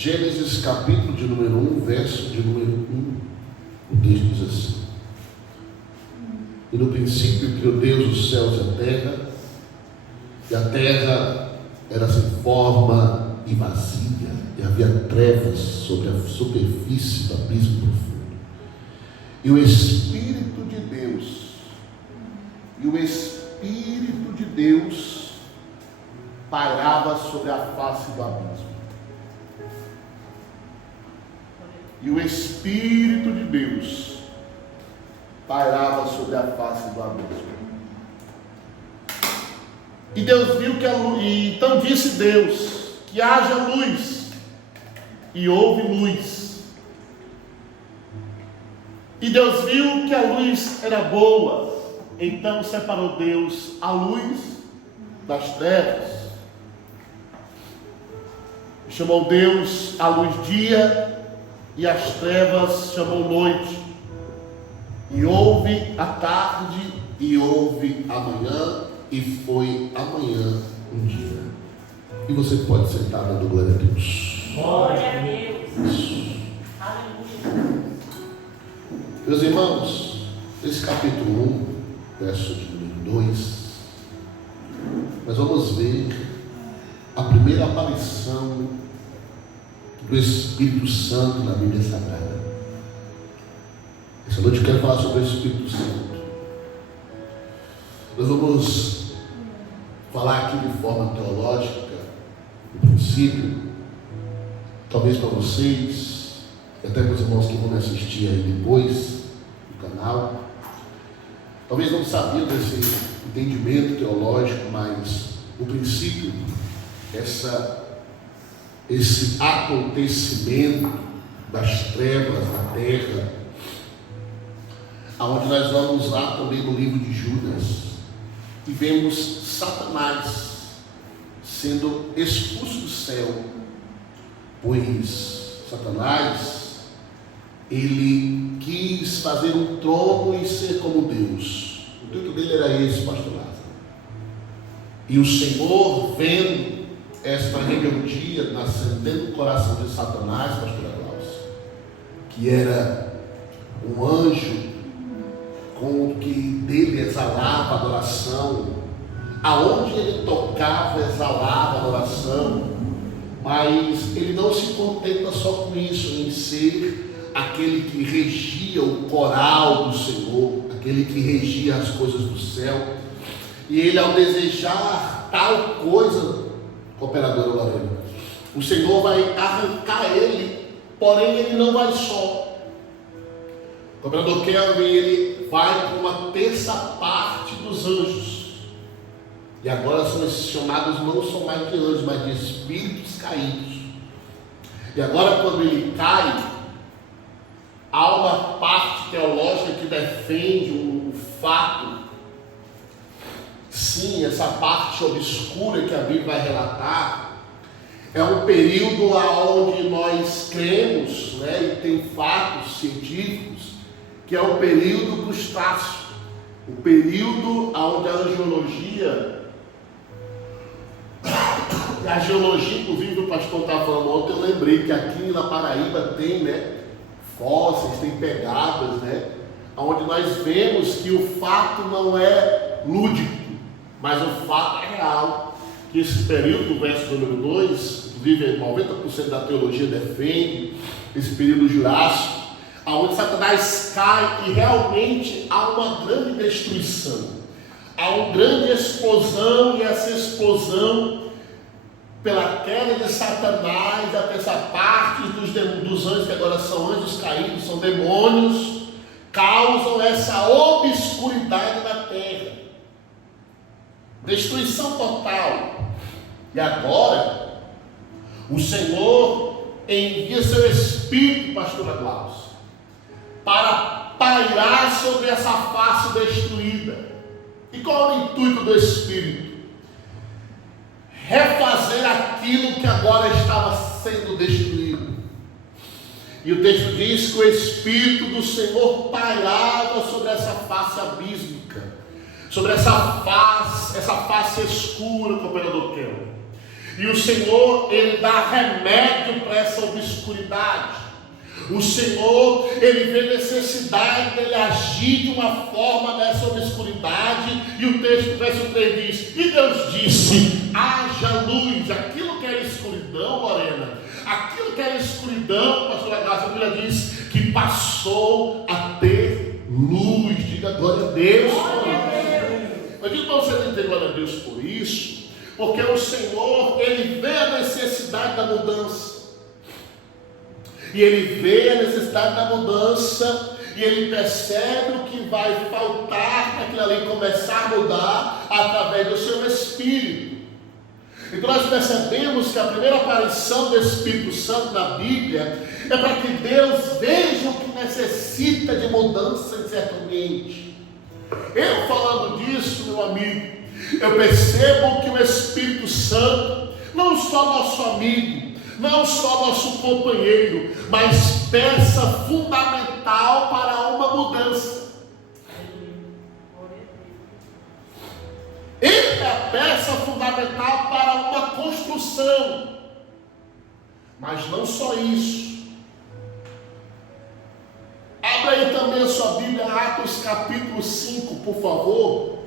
Gênesis capítulo de número 1, verso de número 1. O texto diz assim: e no princípio criou Deus os céus e a terra era sem forma e vazia, e havia trevas sobre a superfície do abismo profundo. E o Espírito de Deus pairava sobre a face do abismo. E o Espírito de Deus pairava sobre a face do abismo. E Deus viu que a luz, e então disse Deus: que haja luz, e houve luz. E Deus viu que a luz era boa, então separou Deus a luz das trevas. Chamou Deus a luz dia, e as trevas chamou noite. E houve a tarde, e houve a manhã, e foi amanhã um dia. E você pode sentar dando glória a Deus. Glória a Deus. Aleluia. Meus irmãos, nesse capítulo 1, verso de número 2, nós vamos ver a primeira aparição do Espírito Santo na Bíblia Sagrada. Essa noite eu quero falar sobre o Espírito Santo. Nós vamos falar aqui de forma teológica, no princípio, talvez para vocês, e até para os irmãos que vão me assistir aí depois no canal, talvez não sabiam desse entendimento teológico, mas no princípio, esse acontecimento das trevas na terra, aonde nós vamos lá também no livro de Judas, e vemos Satanás sendo expulso do céu, pois Satanás, ele quis fazer um trono e ser como Deus. O intuito dele era esse, pastor Lázaro. E o Senhor, vendo esta rebeldia nascendo dentro do coração de Satanás, pastora Glaucia, que era um anjo com o que dele exalava adoração, aonde ele tocava exalava adoração, mas ele não se contenta só com isso, em ser aquele que regia o coral do Senhor, aquele que regia as coisas do céu. E ele, ao desejar tal coisa, cooperadora Lorena, o Senhor vai arrancar ele, porém ele não vai só. O cooperador Kelvin, ele vai para uma terça parte dos anjos. E agora são esses chamados, não são mais de anjos, mas de espíritos caídos. E agora, quando ele cai, há uma parte teológica que defende o fato. Sim, essa parte obscura que a Bíblia vai relatar é um período onde nós cremos, né, e tem fatos científicos, que é o período do Estácio, o período onde a geologia, inclusive o pastor estava falando ontem, eu lembrei que aqui na Paraíba tem, né, fósseis, tem pegadas, né, onde nós vemos que o fato não é lúdico, mas o fato é real, que esse período, do verso número 2, inclusive 90% da teologia defende esse período jurássico, onde Satanás cai e realmente há uma grande destruição, há uma grande explosão, e essa explosão, pela queda de Satanás, até essa parte dos anjos, que agora são anjos caídos, são demônios, causam essa obscuridade na terra, destruição total. E agora o Senhor envia seu Espírito, pastora Glaucia, para pairar sobre essa face destruída. E qual é o intuito do Espírito? Refazer aquilo que agora estava sendo destruído. E o texto diz que o Espírito do Senhor pairava sobre essa face abísmica, sobre essa face escura, cooperador Kelvin. E o Senhor, Ele dá remédio para essa obscuridade. O Senhor, Ele vê necessidade dele agir de uma forma nessa obscuridade. E o texto, verso 3 diz: e Deus disse, haja luz. Aquilo que era escuridão, Lorena, aquilo que era escuridão, pastor Agácio, a Bíblia diz que passou a ter luz. Diga glória a Deus. Eu digo para você não ter glória a Deus por isso, porque o Senhor, Ele vê a necessidade da mudança. E Ele vê a necessidade da mudança, e Ele percebe o que vai faltar para aquilo ali começar a mudar através do seu Espírito. Então nós percebemos que a primeira aparição do Espírito Santo na Bíblia é para que Deus veja o que necessita de mudança em certo ambiente. Eu falando disso, meu amigo, eu percebo que o Espírito Santo, não só nosso amigo, não só nosso companheiro, mas peça fundamental para uma mudança. Ele é a peça fundamental para uma construção. Mas não só isso. Abra aí também a sua Bíblia, Atos capítulo 5, por favor.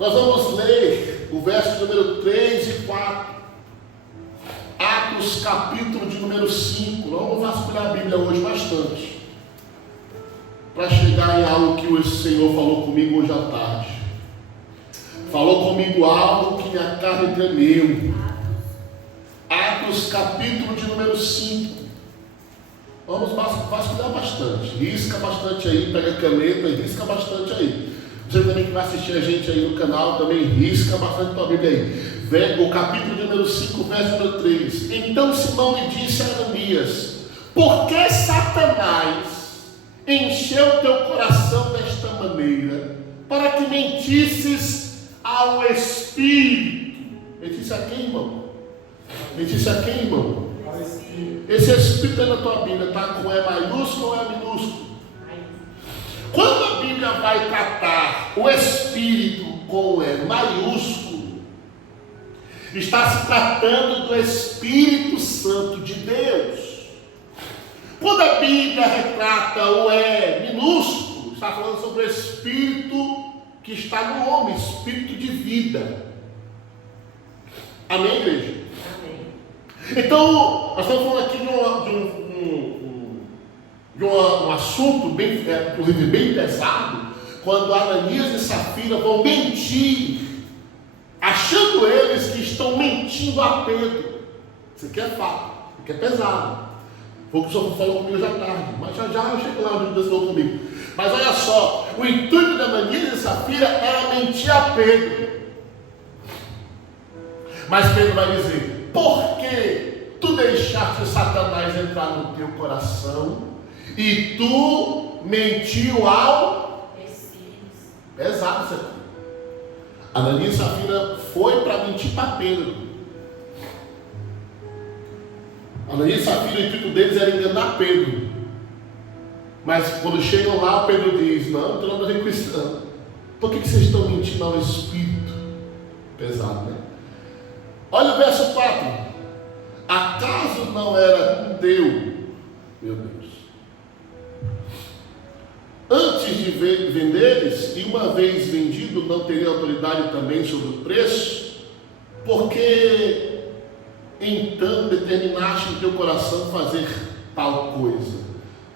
Nós vamos ler o verso número 3 e 4. Atos capítulo de número 5. Nós vamos vasculhar a Bíblia hoje bastante, para chegar em algo que o Senhor falou comigo hoje à tarde. Falou comigo algo que minha carne tremeu. Atos capítulo de número 5. Vamos vasculhar bastante. Risca bastante aí, pega a caneta e risca bastante aí. Você também que vai assistir a gente aí no canal, também risca bastante tua Bíblia aí. O capítulo de número 5, verso número 3. Então Simão lhe disse a Ananias: por que Satanás encheu teu coração desta maneira, para que mentisses ao Espírito? Mentisse a quem, irmão? Mentisse a quem, irmão? Esse Espírito aí na tua Bíblia está com E maiúsculo ou E minúsculo? Quando a Bíblia vai tratar o Espírito com E maiúsculo, está se tratando do Espírito Santo de Deus. Quando a Bíblia retrata o E minúsculo, está falando sobre o Espírito que está no homem, Espírito de vida. Amém, igreja? Amém. Então, nós estamos falando aqui de um assunto, bem, inclusive bem pesado, quando Ananias e Safira vão mentir, achando eles que estão mentindo a Pedro. Isso aqui é fato, isso aqui é pesado. Foi o que o senhor falou comigo hoje à tarde, mas já eu chego lá, o Deus falou comigo. Mas olha só, o intuito de Ananias e Safira era mentir a Pedro. Mas Pedro vai dizer: por que tu deixaste Satanás entrar no teu coração e tu mentiu ao Espírito? Pesado isso aqui. Ananias e Safira foi para mentir para Pedro. Ananias e Safira, o intuito deles era enganar Pedro. Mas quando chegam lá, Pedro diz: não tem nada a ver com isso não. Por que vocês estão mentindo ao Espírito? Pesado, né? Olha o verso 4. Acaso não era um Deus, meu Deus, antes de venderes, e uma vez vendido, não teria autoridade também sobre o preço? Porque então determinaste em teu coração fazer tal coisa.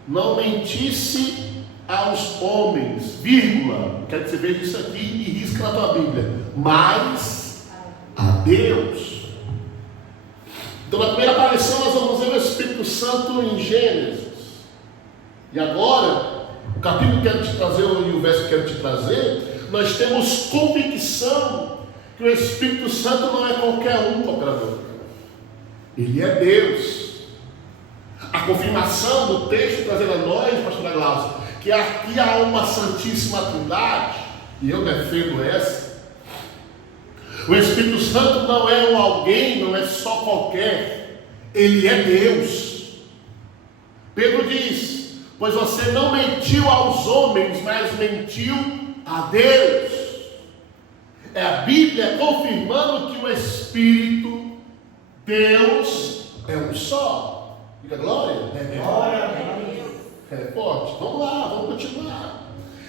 Não mentisse aos homens, vírgula, quero que você veja isso aqui e risca na tua Bíblia, mas a Deus. Então na primeira aparição nós vamos ver o Espírito Santo em Gênesis. E agora, o capítulo que eu quero te trazer e o verso que eu quero te trazer, nós temos convicção que o Espírito Santo não é qualquer um operador. Ele é Deus. A confirmação do texto trazendo a nós, pastor Glaucio, que aqui há uma Santíssima Trindade, e eu defendo essa. O Espírito Santo não é um alguém, não é só qualquer, ele é Deus. Pedro diz: pois você não mentiu aos homens, mas mentiu a Deus. É a Bíblia confirmando que o Espírito, Deus é um só. Diga glória. Glória a Deus. É forte. Vamos lá, vamos continuar.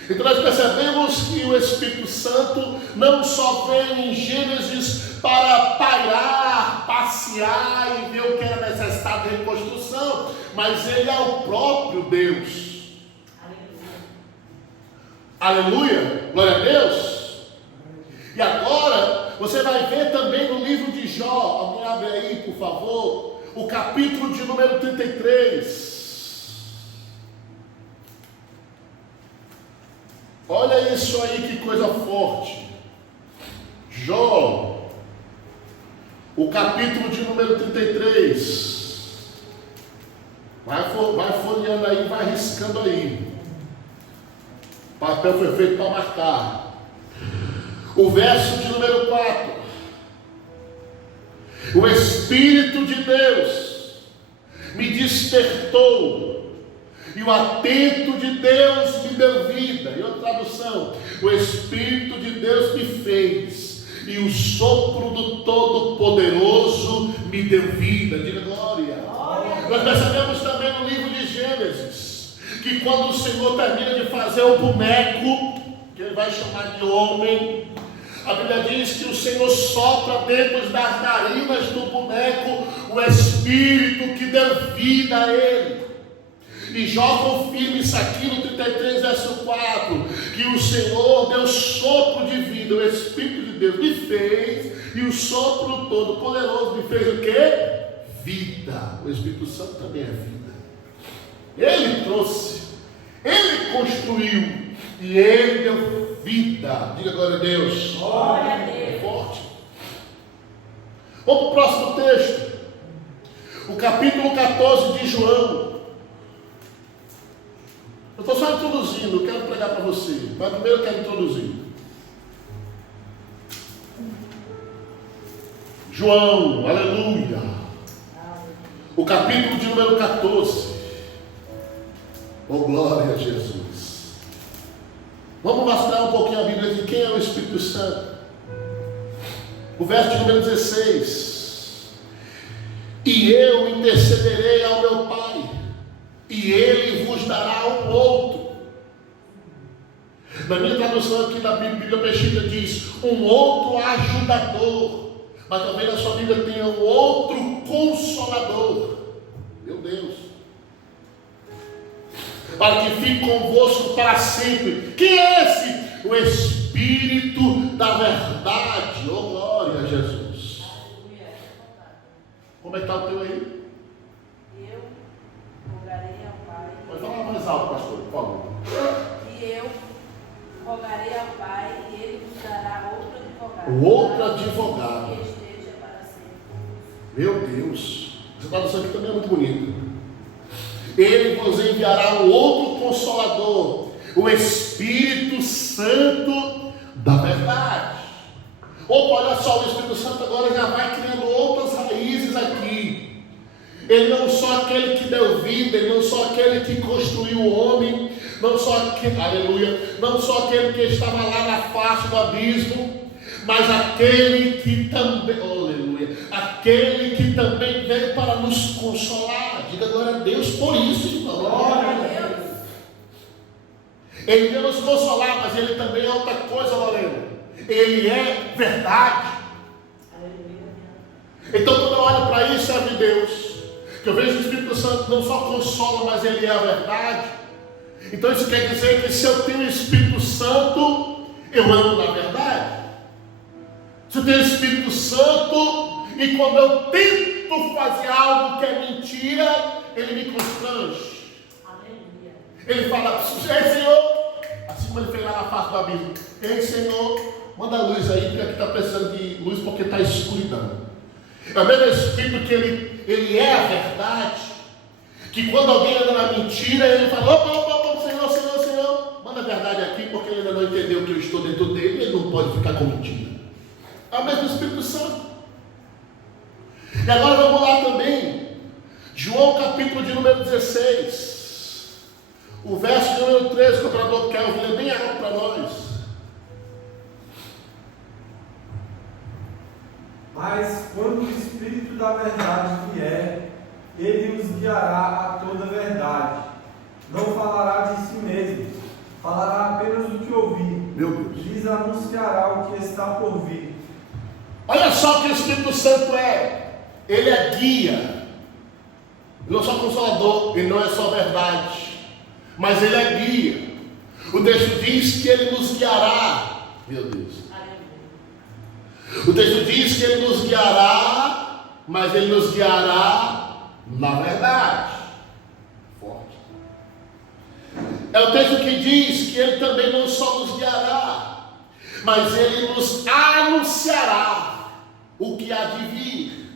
Então nós percebemos que o Espírito Santo não só vem em Gênesis para pairar, passear e ver o que era necessário de reconstrução, mas ele é o próprio Deus. Aleluia. Glória a Deus. E agora você vai ver também no livro de Jó, alguém abre aí por favor, o capítulo de número 33. Olha isso aí, que coisa forte. Jó, o capítulo de número 33. Vai folheando aí, vai riscando aí. O papel foi feito para marcar. O verso de número 4. O Espírito de Deus me despertou, e o atento de Deus me deu vida. E outra tradução: o Espírito de Deus me fez, e o sopro do Todo-Poderoso me deu vida. Diga glória. Nós percebemos também no livro de Gênesis, que quando o Senhor termina de fazer o boneco, que ele vai chamar de homem, a Bíblia diz que o Senhor sopra dentro das narinas do boneco o Espírito que deu vida a ele. E Jó confirma isso aqui no 33, verso 4, que o Senhor deu sopro de vida, o Espírito de Deus me fez, e o sopro todo-poderoso me fez o quê? Vida. O Espírito Santo também é vida. Ele trouxe, ele construiu, e ele deu vida. Diga glória a Deus. Glória a Deus. É forte. Vamos para o próximo texto. O capítulo 14 de João. Eu estou só introduzindo, eu quero pregar para você, mas primeiro eu quero introduzir. João, aleluia. O capítulo de número 14. Oh, glória a Jesus. Vamos mostrar um pouquinho a Bíblia de quem é o Espírito Santo. O verso de número 16. E eu intercederei ao meu Pai, e ele vos dará um outro. Na minha tradução aqui da Bíblia Peshita diz um outro ajudador, mas também na sua Bíblia tem um outro consolador. Meu Deus. Para que fique convosco para sempre. Quem é esse? O Espírito da verdade. Oh, glória a Jesus. Como é que está o teu aí? Eu rogarei ao Pai. Pode falar mais alto, pastor, por favor. E eu rogarei ao Pai, e ele vos dará outro advogado. O outro advogado. Que esteja para sempre. Meu Deus. Essa tradução aqui também é muito bonita. Ele vos enviará um outro consolador, o Espírito Santo da verdade. Opa, olha só, o Espírito Santo agora já vai criando outras raízes aqui. Ele não só aquele que deu vida, ele não só aquele que construiu o homem, não só aquele, aleluia, não só aquele que estava lá na face do abismo, mas aquele que também, aleluia, aquele que também veio para nos consolar. Diga glória a Deus por isso, irmão. Glória a Deus. Ele veio nos consolar, mas ele também é outra coisa, Lorena. Ele é verdade. Então, quando eu olho para isso, serve Deus, que eu vejo o Espírito Santo não só consola, mas ele é a verdade. Então, isso quer dizer que se eu tenho o Espírito Santo, eu ando na verdade. Se eu tenho o Espírito Santo, e quando eu tento fazer algo que é mentira, ele me constrange. Aleluia. Ele fala: ei, Senhor, assim como ele fez lá na face do abismo, ei, Senhor, manda luz aí, porque aqui está precisando de luz, porque está escuridão. É o mesmo Espírito que ele é a verdade, que quando alguém anda na mentira, ele fala: opa, Senhor, manda a verdade aqui, porque ele ainda não entendeu que eu estou dentro dele, ele não pode ficar com mentira. É o mesmo Espírito Santo. E agora vamos lá também, João capítulo de número 16, o verso de número 13, que o operador quer ouvir bem alto para nós. Mas quando o Espírito da verdade vier, ele os guiará a toda a verdade. Não falará de si mesmo, falará apenas do que ouvir. Meu Deus. Lhes anunciará o que está por vir. Olha só o que o Espírito Santo é. Ele é guia. Ele não é só consolador, ele não é só verdade, mas ele é guia. O texto diz que ele nos guiará. Meu Deus. O texto diz que ele nos guiará, mas ele nos guiará na verdade. Forte. É o texto que diz que ele também não só nos guiará, mas ele nos anunciará o que há de vir.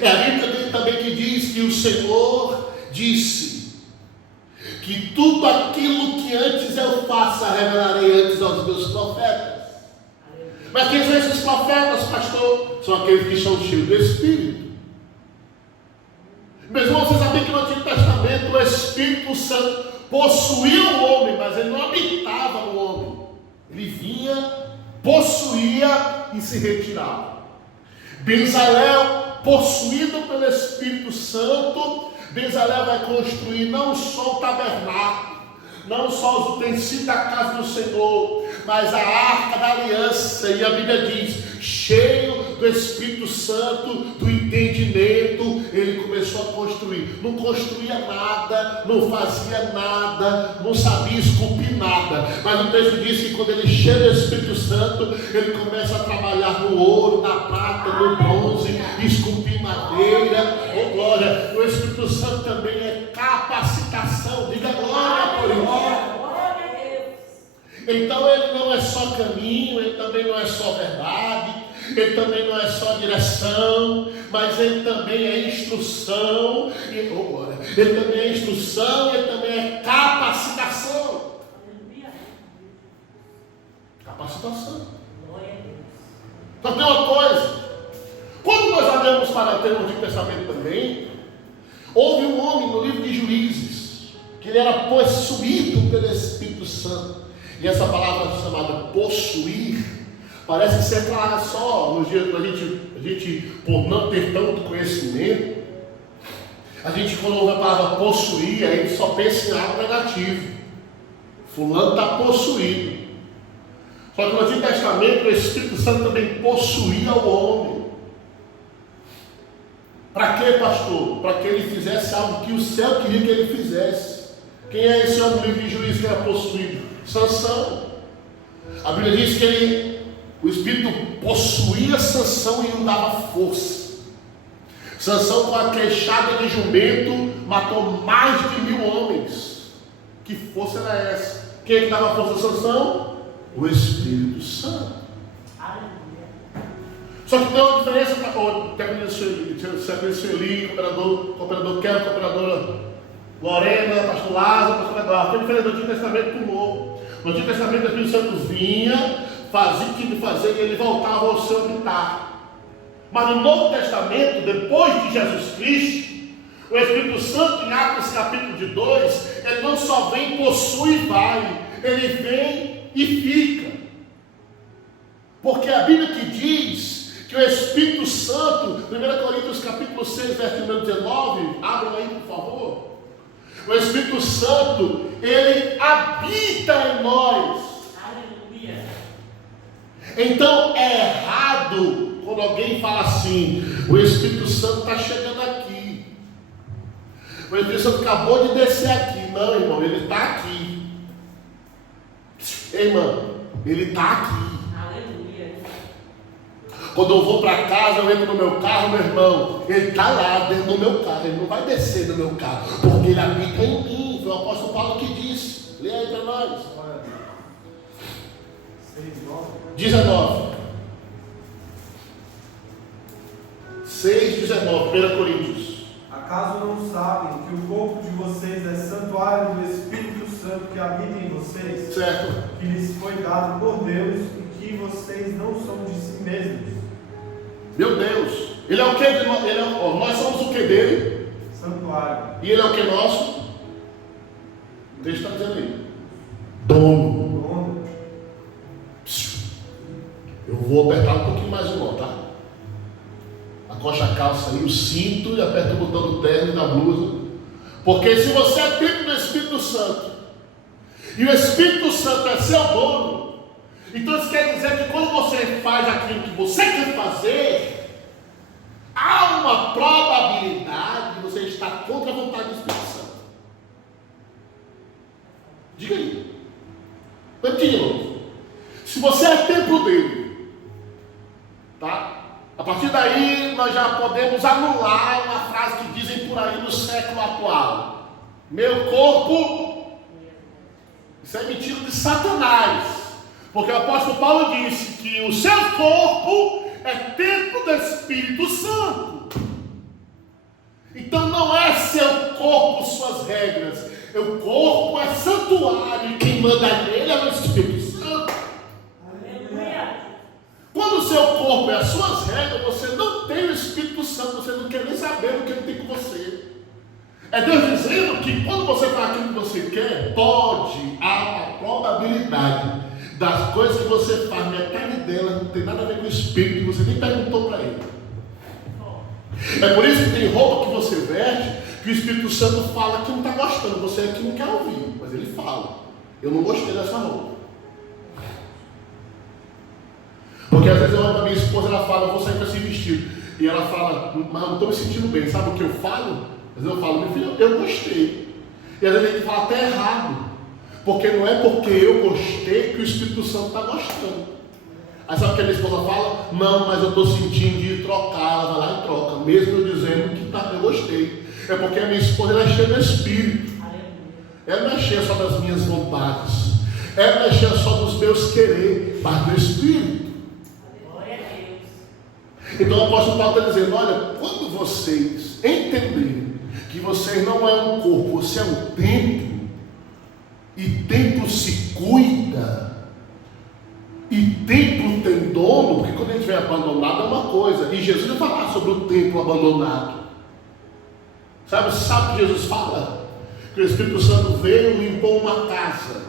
É a Bíblia também que diz que o Senhor disse que tudo aquilo que antes eu faça, revelarei antes aos meus profetas. Mas quem são esses profetas, pastor? São aqueles que são cheios do Espírito. Meus irmãos, vocês sabem que no Antigo Testamento o Espírito Santo possuía o homem, mas ele não habitava no homem. Ele vinha, possuía e se retirava. Bezalel, possuído pelo Espírito Santo, Bezalel vai construir não só o tabernáculo, não só os utensílios da casa do Senhor, mas a arca da aliança. E a Bíblia diz, cheio do Espírito Santo, do entendimento, ele começou a construir. Não construía nada, não fazia nada, não sabia esculpir nada, mas o texto diz que quando ele chega do Espírito Santo, ele começa a trabalhar no ouro, na prata, no bronze, esculpir madeira. Oh glória! O Espírito Santo também é capacitação. Diga glória por isso. Então ele não é só caminho, ele também não é só verdade, ele também não é só direção, mas ele também é instrução, ele também é instrução, ele também é capacitação. Capacitação. Só tem uma coisa, quando nós olhamos para o Antigo Testamento também, houve um homem no livro de Juízes, que ele era possuído pelo Espírito Santo. E essa palavra chamada possuir, parece ser clara só nos dias da gente, por não ter tanto conhecimento, a gente quando ouve a palavra possuir, a gente só pensa em algo negativo. Fulano está possuído. Só que no Antigo Testamento o Espírito Santo também possuía o homem. Para quê, pastor? Para que ele fizesse algo que o céu queria que ele fizesse. Quem é esse homem do livro de Juízes que era possuído? Sansão. A Bíblia diz que o Espírito possuía Sansão e lhe dava força. Sansão, com a queixada de jumento, matou mais de 1000 homens. Que força era essa? Quem é que dava força a Sansão? O Espírito Santo. Só que tem uma diferença para o técnico Sueli, cooperador Kelly, cooperadora Lorena, pastor Lázaro, pastor Eduardo. Tem diferença do Antigo Testamento para o Novo. No Antigo Testamento o Espírito Santo vinha, fazia o que ele fazia e ele voltava ao seu habitat. Mas no Novo Testamento, depois de Jesus Cristo, o Espírito Santo, em Atos capítulo 2, ele não só vem, possui e vai, ele vem e fica. Porque a Bíblia que diz que o Espírito Santo, 1 Coríntios capítulo 6, verso número 19, abram aí por favor. O Espírito Santo, ele habita em nós. Aleluia. Então é errado quando alguém fala assim: o Espírito Santo está chegando aqui, o Espírito Santo acabou de descer aqui. Não, irmão, ele está aqui. Irmão, ele está aqui. Aleluia. Quando eu vou para casa, eu entro no meu carro, meu irmão, ele está lá dentro do meu carro, ele não vai descer do meu carro, porque ele habita em mim. Foi o apóstolo Paulo que disse. Lê aí para nós. 19. 6:19, 1 Coríntios. Acaso não sabem que o corpo de vocês é santuário do Espírito Santo que habita em vocês? Certo. Que lhes foi dado por Deus e que vocês não são de si mesmos. Meu Deus. Ele é o que? Nós somos o que dele? Santuário. E ele é o que nosso? O texto está dizendo aí. Dono. Eu vou apertar um pouquinho mais o nó, tá? encosta a calça aí, o cinto, e aperta o botão do terno e da blusa. Porque se você é templo do Espírito Santo, e o Espírito Santo é seu dono, então isso quer dizer que quando você faz aquilo que você quer fazer, há uma probabilidade de você estar contra a vontade do Espírito Santo. Diga aí. Vamos de novo. Se você é templo dele, tá? A partir daí nós já podemos anular uma frase que dizem por aí no século atual: meu corpo. Isso é mentira de Satanás, porque o apóstolo Paulo disse que o seu corpo é templo do Espírito Santo. Então não é seu corpo suas regras, o corpo é santuário e quem manda nele é o Espírito Santo. Aleluia. Quando o seu corpo é as suas regras, você não tem o Espírito Santo, você não quer nem saber o que ele tem com você. É Deus dizendo que quando você faz aquilo que você quer, há a probabilidade das coisas que você faz, metade delas não tem nada a ver com o Espírito, você nem perguntou para ele. É por isso que tem roupa que você veste, que o Espírito Santo fala que não está gostando, você é que não quer ouvir, mas ele fala: eu não gostei dessa roupa. Porque às vezes eu olho para minha esposa e ela fala: eu vou sair com esse vestido, e ela fala: mas não estou me sentindo bem. Sabe o que eu falo? Mas eu falo: meu filho, eu gostei. E às vezes a gente fala até errado, porque não é porque eu gostei que o Espírito Santo está gostando. Aí sabe o que a minha esposa fala? Não, mas eu estou sentindo de trocar. Ela vai lá e troca, mesmo eu dizendo que eu gostei. É porque a minha esposa ela é cheia do Espírito. Ela não é cheia só das minhas vontades, ela não é cheia só dos meus querer, mas do Espírito. Glória a Deus. Então o apóstolo Paulo está dizendo: olha, quando vocês entenderem que vocês não é um corpo, você é um templo, e templo se cuida, e templo tem dono, porque quando a gente vem abandonado é uma coisa, e Jesus vai falar sobre o templo abandonado. Sabe o que Jesus fala? Que o Espírito Santo veio e limpou uma casa,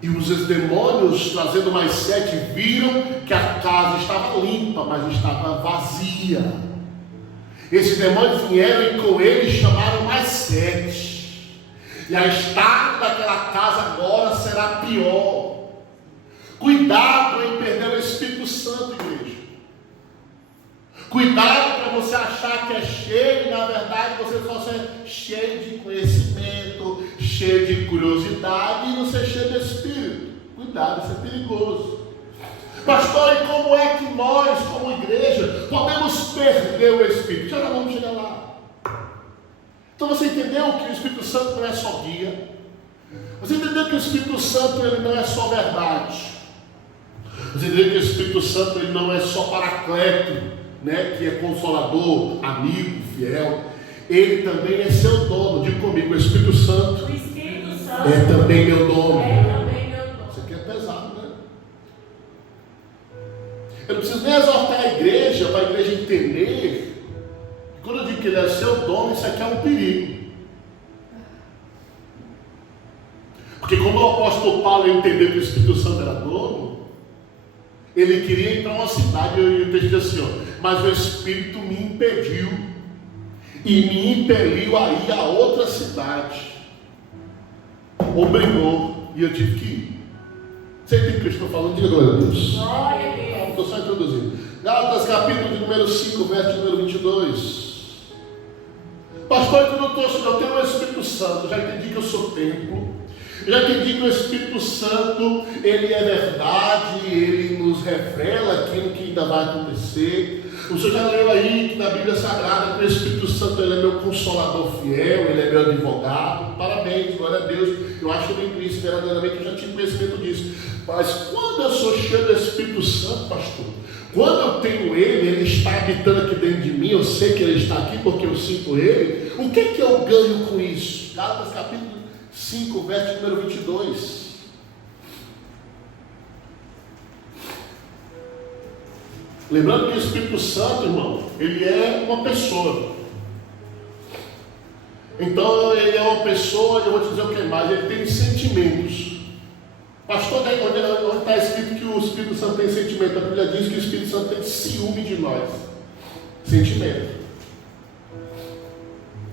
e os demônios, trazendo mais 7, viram que a casa estava limpa, mas estava vazia. Esses demônios vieram e com eles chamaram mais 7. E a estada daquela casa agora será pior. Cuidado em perder o Espírito Santo, igreja. Cuidado para você achar que é cheio e na verdade você só é cheio de conhecimento, cheio de curiosidade e não ser cheio de Espírito. Cuidado, isso é perigoso. Pastor, e como é que nós, como igreja, podemos perder o Espírito? Já não vamos chegar lá. Então você entendeu que o Espírito Santo não é só guia? Você entendeu que o Espírito Santo ele não é só verdade? Você entendeu que o Espírito Santo ele não é só paracleto, né, que é consolador, amigo, fiel? Ele também é seu dono. Diga comigo: o Espírito Santo, O Espírito Santo é também meu dono. é também meu dono. Isso aqui é pesado, né? Eu não preciso nem exortar a igreja para a igreja entender que quando eu digo que ele é seu dono, isso aqui é um perigo. Porque como o apóstolo Paulo entendeu que o Espírito Santo era dono, ele queria ir para uma cidade, e o texto diz assim: ó, mas o Espírito me impediu e me impeliu a ir a outra cidade. Obrigou e eu tive que ir. Você entende o que eu estou falando? Diga glória a Deus. Glória a Deus. Estou só introduzindo. Gálatas capítulo de número 5, verso número 22. Pastor, eu tenho o Espírito Santo, já entendi que eu sou templo, já entendi que o Espírito Santo, ele é verdade, ele nos revela aquilo que ainda vai acontecer. O senhor já leu aí na Bíblia Sagrada que o Espírito Santo ele é meu consolador fiel, ele é meu advogado. Parabéns, glória a Deus. Eu acho lindo isso, verdadeiramente eu já tive conhecimento disso. Mas quando eu sou cheio do Espírito Santo, pastor, quando eu tenho ele está habitando aqui dentro de mim, eu sei que ele está aqui porque eu sinto ele. O que eu ganho com isso? Gálatas capítulo 5, verso número 22. Lembrando que o Espírito Santo, irmão, ele é uma pessoa. Então ele é uma pessoa, eu vou te dizer o que mais, ele tem sentimentos. Pastor, onde está escrito que o Espírito Santo tem sentimento? A Bíblia diz que o Espírito Santo tem ciúme de nós. Sentimento.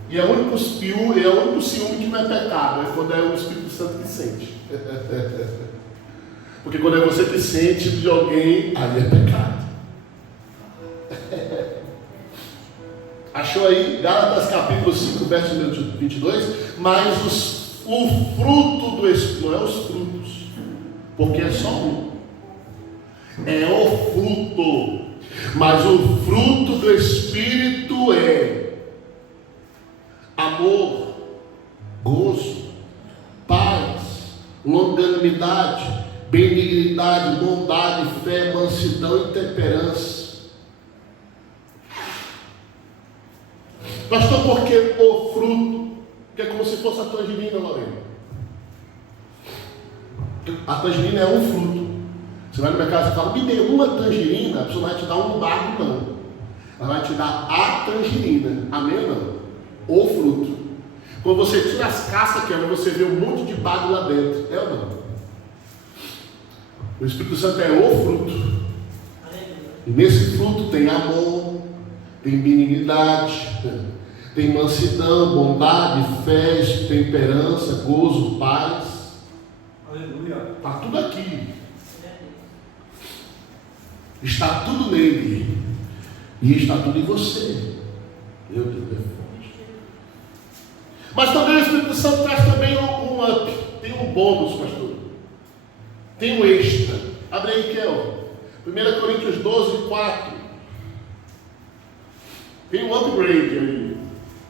E é o único ciúme que não é pecado, é quando é o Espírito Santo que sente. Porque quando é você que sente de alguém, aí é pecado. Achou aí? Gálatas capítulo 5, verso 22. Mas o fruto do Espírito, não é os frutos, porque é só um. É o fruto. Mas o fruto do Espírito é amor, gozo, paz, longanimidade, benignidade, bondade, fé, mansidão e temperança. Pastor, por que o fruto? Que é como se fosse a tangerina, Lorena. A tangerina é um fruto. Você vai no mercado e fala, me dê uma tangerina, a pessoa vai te dar um bago, não. Ela vai te dar a tangerina. Amém, não? O fruto. Quando você tira as cascas, você vê um monte de bago lá dentro. É ou não? O Espírito Santo é o fruto. E nesse fruto tem amor, tem benignidade, tem mansidão, bondade, fé, temperança, gozo, paz. Aleluia. Está tudo aqui. Está tudo nele. E está tudo em você. Meu Deus, é forte. Mas também o Espírito Santo traz também um up. Tem um bônus, pastor. Tem um extra. Abre aí, Kel. 1 Coríntios 12, 4. Tem um upgrade aí.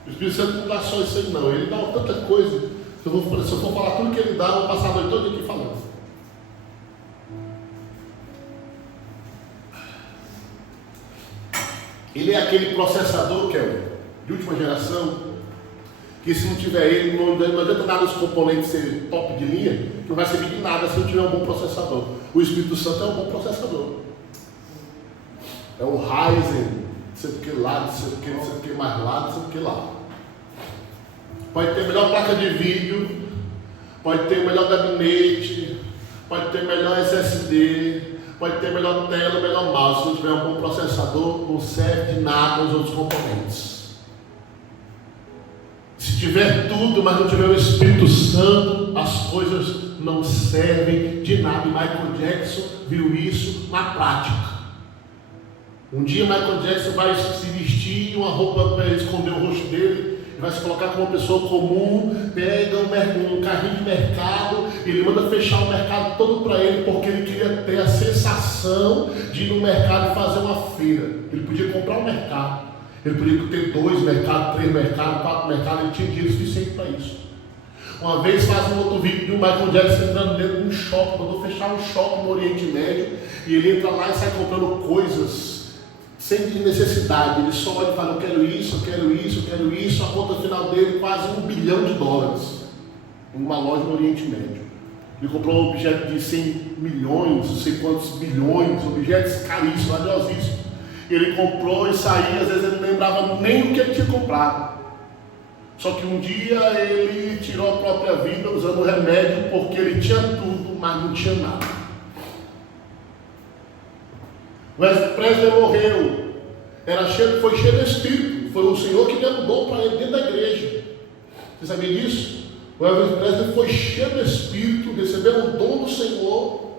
O Espírito Santo não dá só isso aí, não. Ele dá tanta coisa. Se eu for falar tudo que ele dá, eu vou passar a noite toda aqui falando. Ele é aquele processador, Kel, de última geração, que se não tiver ele, não adianta nada os componentes ser top de linha, que não vai servir de nada se não tiver um bom processador. O Espírito Santo é um bom processador. É o Ryzen, não sei o que lá, não sei o que mais lá, não sei o que lá. Pode ter melhor placa de vídeo, pode ter melhor gabinete, pode ter melhor SSD, pode ter melhor tela, melhor mouse. Se não tiver um bom processador, não serve de nada os outros componentes. Se tiver tudo, mas não tiver o Espírito Santo, as coisas não servem de nada. E Michael Jackson viu isso na prática. Um dia Michael Jackson vai se vestir uma roupa para esconder o rosto dele, vai se colocar como uma pessoa comum, pega um carrinho de mercado, ele manda fechar o mercado todo para ele, porque ele queria ter a sensação de ir no mercado e fazer uma feira. Ele podia comprar um mercado, ele podia ter 2 mercados, 3 mercados, 4 mercados, ele tinha dinheiro suficiente para isso. Uma vez faz um outro vídeo de um Michael Jackson entrando dentro de um shopping, mandou fechar um shopping no Oriente Médio, e ele entra lá e sai comprando coisas sem necessidade. Ele só olha e fala, eu quero isso, eu quero isso, eu quero isso. A conta final dele quase $1 bilhão em uma loja no Oriente Médio. Ele comprou um objeto de 100 milhões, não sei quantos bilhões, objetos caríssimos, valiosíssimos. Ele comprou e saía, às vezes ele não lembrava nem o que ele tinha comprado. Só que um dia ele tirou a própria vida usando remédio, porque ele tinha tudo, mas não tinha nada. O Elvis Presley morreu, foi cheio de Espírito, foi o Senhor que deu um dom para ele dentro da igreja. Você sabia disso? O Elvis Presley foi cheio de Espírito, recebeu o dom do Senhor,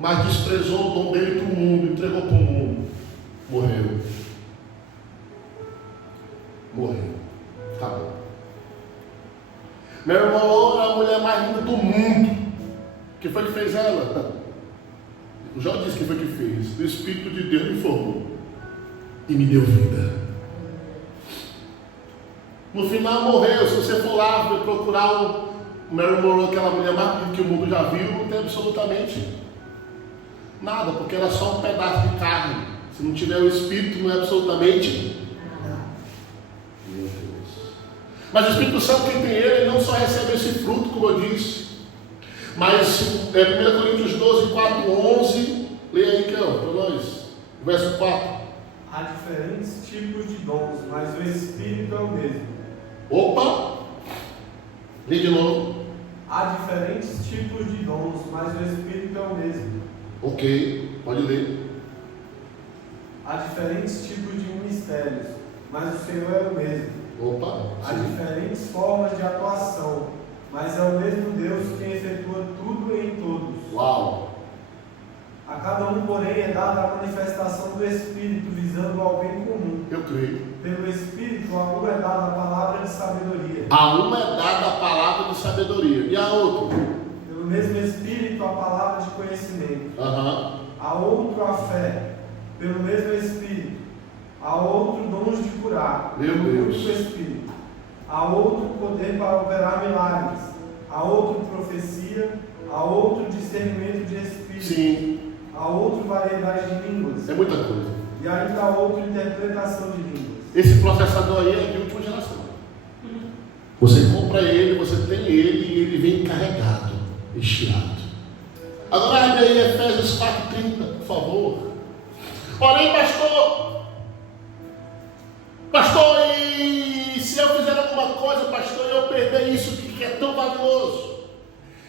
mas desprezou o dom dele para o mundo, entregou para o mundo. Morreu. Acabou. Meu irmão é a mulher mais linda do mundo. Que foi que fez ela? O Jó disse que foi que fez. O Espírito de Deus me formou e me deu vida. No final morreu. Se você for lá procurar o Marilyn Monroe, aquela mulher mais linda que o mundo já viu, não tem absolutamente nada, porque era só um pedaço de carne. Se não tiver o Espírito, não é absolutamente nada. Meu Deus. Mas o Espírito Santo, quem tem ele não só recebe esse fruto, como eu disse, mas 1 Coríntios 12, 4, 11, leia aí, Cão, para nós, verso 4. Há diferentes tipos de dons, mas o Espírito é o mesmo. Opa! Lê de novo. Há diferentes tipos de dons, mas o Espírito é o mesmo. Ok, pode ler. Há diferentes tipos de ministérios, mas o Senhor é o mesmo. Opa! Há diferentes formas de atuação, mas é o mesmo Deus quem efetua tudo em todos. Uau! A cada um, porém, é dada a manifestação do Espírito, visando ao bem comum. Eu creio. Pelo Espírito, a um é dada a palavra de sabedoria. A uma é dada a palavra de sabedoria. E a outra? Pelo mesmo Espírito, a palavra de conhecimento. A outro, a fé. Pelo mesmo Espírito. A outro, dons de curar. Meu pelo Deus. mesmo Espírito. A outro, poder para operar milagres. A outro, profecia. A outro, discernimento de Espírito. Sim. A outro, variedade de línguas. É muita coisa. E ainda a outro, interpretação de línguas. Esse processador aí é de última geração. Você compra ele, você tem ele e ele vem carregado, recheado. Agora abre aí Efésios 4:30, por favor. Porém, pastor, e se eu fizer alguma coisa, pastor, e eu perder isso que é tão valioso,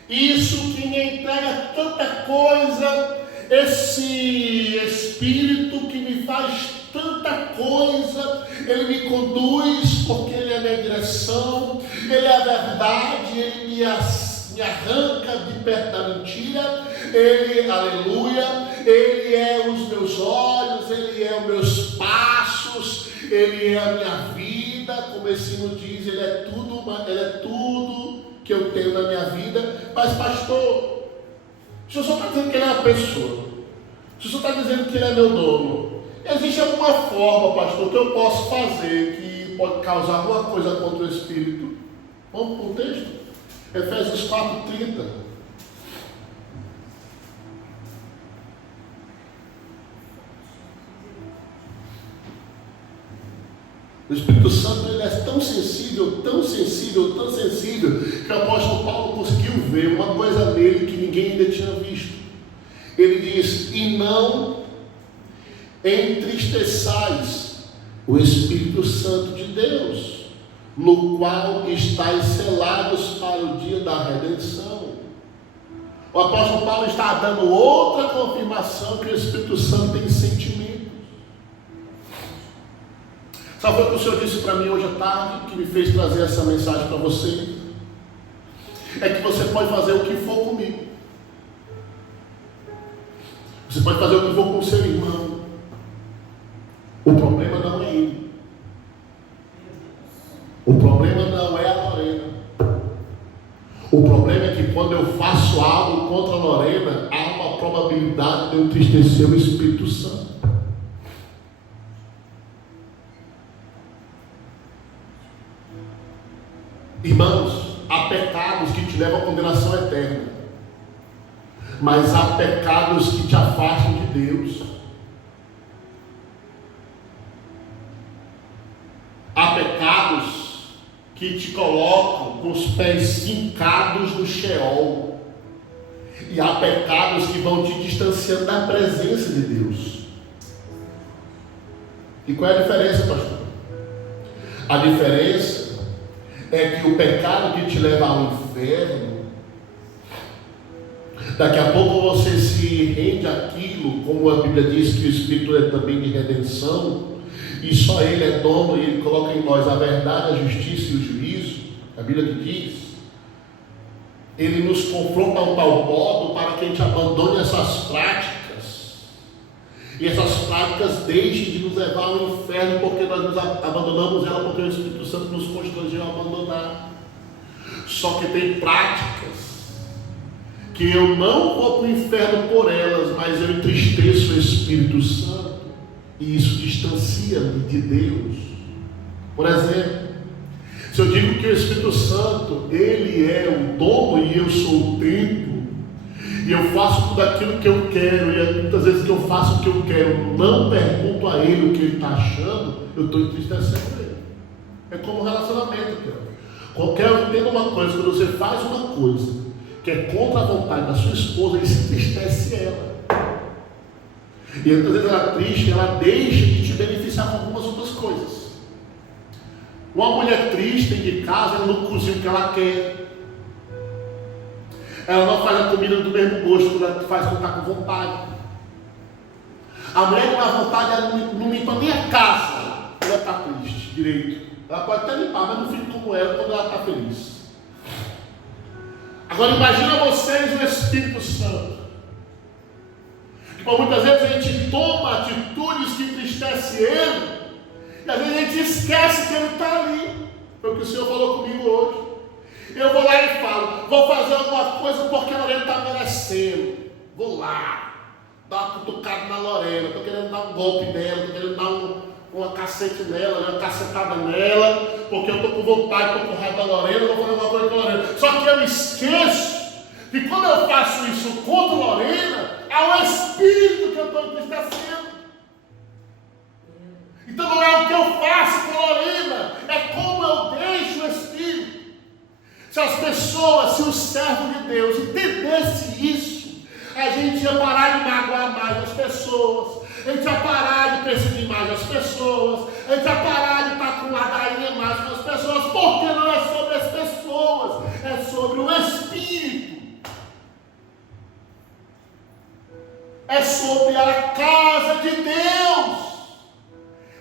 isso que me entrega tanta coisa, esse Espírito que me faz tanta coisa, Ele me conduz, porque Ele é a minha direção, Ele é a verdade, Ele me arranca de perto da mentira, Ele, aleluia, Ele é os meus olhos, Ele é os meus passos, Ele é a minha vida, como esse hino diz, Ele é tudo que eu tenho na minha vida. Mas pastor, o senhor só está dizendo que Ele é uma pessoa, o senhor está dizendo que Ele é meu dono. Existe alguma forma, pastor, que eu posso fazer que pode causar alguma coisa contra o Espírito? Vamos para o texto? Efésios 4:30. O Espírito Santo ele é tão sensível, que o apóstolo Paulo conseguiu ver uma coisa nele que ninguém ainda tinha visto. Ele diz: e não entristeçais o Espírito Santo de Deus, no qual estáis selados para o dia da redenção. O apóstolo Paulo está dando outra confirmação que o Espírito Santo tem sentimentos. Sabe o que o Senhor disse para mim hoje à tarde, que me fez trazer essa mensagem para você? É que você pode fazer o que for comigo. Você pode fazer o que for com o seu irmão. O problema não é ele. O problema não é a Lorena. O problema é que quando eu faço algo contra a Lorena, há uma probabilidade de eu entristecer o Espírito Santo. Irmãos, há pecados que te levam à condenação eterna, mas há pecados que te afastam de Deus. Há pecados que te colocam com os pés fincados no Sheol, e há pecados que vão te distanciando da presença de Deus. E qual é a diferença, pastor? A diferença é que o pecado que te leva ao inferno, daqui a pouco você se rende àquilo, como a Bíblia diz que o Espírito é também de redenção, e só Ele é dono, e Ele coloca em nós a verdade, a justiça e o juízo. A Bíblia que diz, Ele nos confronta a um tal modo para que a gente abandone essas práticas, e essas práticas deixem de nos levar ao inferno, porque nós nos abandonamos ela, porque o Espírito Santo nos constrangeu a abandonar. Só que tem práticas que eu não vou para o inferno por elas, mas eu entristeço o Espírito Santo, e isso distancia-me de Deus. Por exemplo, se eu digo que o Espírito Santo, Ele é o dono e eu sou o templo, e eu faço tudo aquilo que eu quero, e muitas vezes que eu faço o que eu quero, não pergunto a Ele o que Ele está achando, eu estou entristecendo Ele. É como um relacionamento, cara. Entenda uma coisa, quando você faz uma coisa que é contra a vontade da sua esposa, ele se entristece ela. E muitas vezes ela é triste, ela deixa de te beneficiar com algumas outras coisas. Uma mulher triste dentro de casa, ela não cozinha o que ela quer. Ela não faz a comida do mesmo gosto que ela faz quando está com vontade. A mulher de má vontade, ela não limpa nem a casa. Ela está triste, direito. Ela pode até limpar, mas não fica como ela quando ela está feliz. Agora imagina vocês o Espírito Santo. Que por muitas vezes a gente toma atitudes que entristecem ele. E às vezes a gente esquece que ele está ali. Foi o que o Senhor falou comigo hoje. Eu vou lá e falo, vou fazer alguma coisa porque a Lorena está merecendo. Vou lá, dar uma cutucada na Lorena, estou querendo dar um golpe nela, estou querendo dar uma cacete nela, uma cacetada nela, porque eu estou com vontade, estou com raiva da Lorena, vou fazer alguma coisa com a Lorena. Só que eu esqueço que quando eu faço isso contra a Lorena, é o Espírito que eu estou entristecendo. Então não é o que eu faço com a Lorena, é como eu deixo o Espírito. Se as pessoas, se o servo de Deus entendesse isso, a gente ia parar de magoar mais as pessoas, a gente ia parar de perseguir mais as pessoas, a gente ia parar de estar com ladainha mais com as pessoas, porque não é sobre as pessoas, é sobre o Espírito. É sobre a casa de Deus,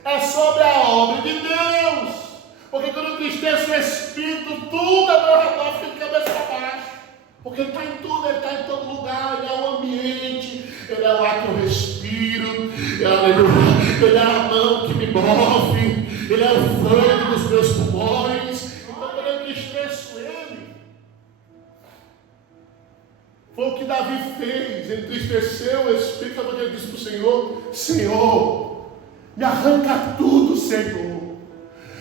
é sobre a obra de Deus. Porque quando eu entristeço o Espírito, tudo ao meu redor fica de cabeça para baixo. Porque Ele está em tudo, Ele está em todo lugar, Ele é o ambiente, Ele é o ar que eu respiro, Ele é a mão que me move, Ele é o fôlego dos meus pulmões. Então quando eu entristeço Ele, foi o que Davi fez, ele entristeceu o Espírito, quando ele disse para o Senhor: Senhor, me arranca tudo, Senhor.